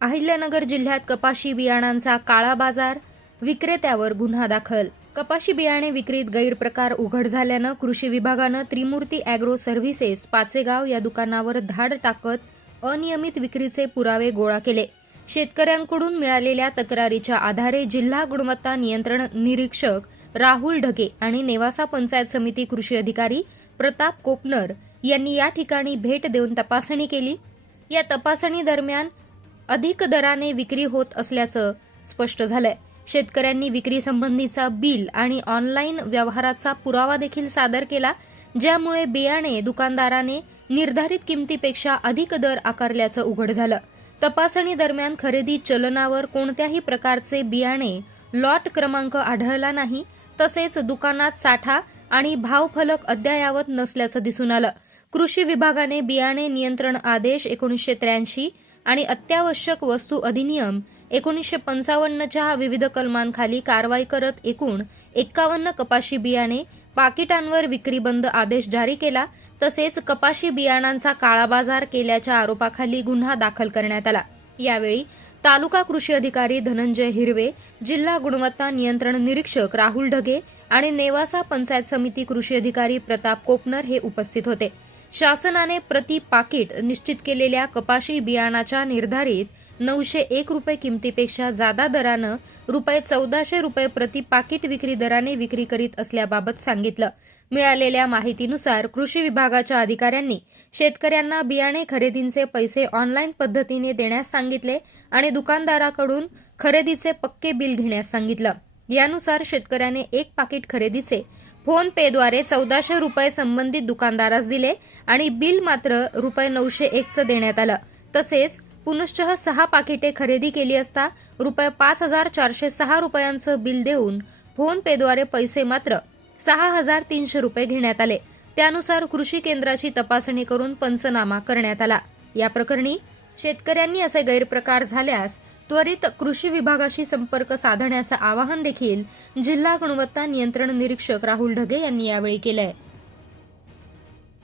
अहिल्यानगर जिल्ह्यात कपाशी बियाणांचा काळा बाजार, विक्रेत्यावर गुन्हा दाखल। कपाशी बियाणे विक्रीत गैरप्रकार उघड झाल्यानं कृषी विभागानं त्रिमूर्ती ॲग्रो सर्व्हिसेस पाचेगाव या दुकानावर धाड टाकत अनियमित विक्रीचे पुरावे गोळा केले। शेतकऱ्यांकडून मिळालेल्या तक्रारीच्या आधारे जिल्हा गुणवत्ता नियंत्रण निरीक्षक राहुल ढगे आणि नेवासा पंचायत समिती कृषी अधिकारी प्रताप कोपनर यांनी या ठिकाणी भेट देऊन तपासणी केली। या तपासणी दरम्यान अधिक दराने विक्री होत असल्याचं स्पष्ट झालंय। शेतकऱ्यांनी विक्री संबंधीचा बिल आणि ऑनलाईन व्यवहाराचा पुरावा देखील सादर केला, ज्यामुळे बियाणे दुकानदाराने निर्धारित किमतीपेक्षा अधिक दर आकारल्याचं उघड झालं। तपासणी दरम्यान खरेदी चलनावर कोणत्याही प्रकारचे बियाणे लॉट क्रमांक आढळला नाही, तसेच दुकानात साठा आणि भावफलक अद्ययावत नसल्याचं दिसून आलं। कृषी विभागाने बियाणे नियंत्रण आदेश 1983 आणि अत्यावश्यक वस्तू अधिनियम 1955च्या विविध कलमांखाली कारवाई करत एकूण 51 कपाशी बियाणे पाकिटांवर विक्रीबंद आदेश जारी केला। तसेच कपाशी बियाणांचा काळा बाजार केल्याच्या आरोपाखाली गुन्हा दाखल करण्यात आला। यावेळी तालुका कृषी अधिकारी धनंजय हिरवे, जिल्हा गुणवत्ता नियंत्रण निरीक्षक राहुल ढगे आणि नेवासा पंचायत समिती कृषी अधिकारी प्रताप कोपनर हे उपस्थित होते। शासनाने प्रति पाकिट निश्चित केलेल्या कपाशी बियाणाच्या निर्धारित 901 रुपये किमतीपेक्षा जादा दरानं ₹1400 प्रति पाकिट विक्री दराने विक्री करीत असल्याबाबत सांगितलं। मिळालेल्या माहितीनुसार कृषी विभागाच्या अधिकाऱ्यांनी शेतकऱ्यांना बियाणे खरेदीचे पैसे ऑनलाईन पद्धतीने देण्यास सांगितले आणि दुकानदाराकडून खरेदीचे पक्के बिल घेण्यास सांगितलं। यानुसार शेतकऱ्याने एक पाकिट खरेदीचे फोन पेद्वारे ₹1400 संबंधित दुकानदारास दिले आणि बिल मात्र ₹901 देण्यात आलं। तसेच पुनश्च 6 पाकिटे खरेदी केली असता ₹5406 बिल देऊन फोन पेद्वारे पैसे मात्र ₹6300 घेण्यात आले। त्यानुसार कृषी केंद्राची तपासणी करून पंचनामा करण्यात आला। या प्रकरणी शेतकऱ्यांनी असे गैरप्रकार झाल्यास त्वरित कृषी विभागाशी संपर्क साधण्याचं आवाहन देखील जिल्हा गुणवत्ता नियंत्रण निरीक्षक राहुल ढगे यांनी यावेळी केलंय।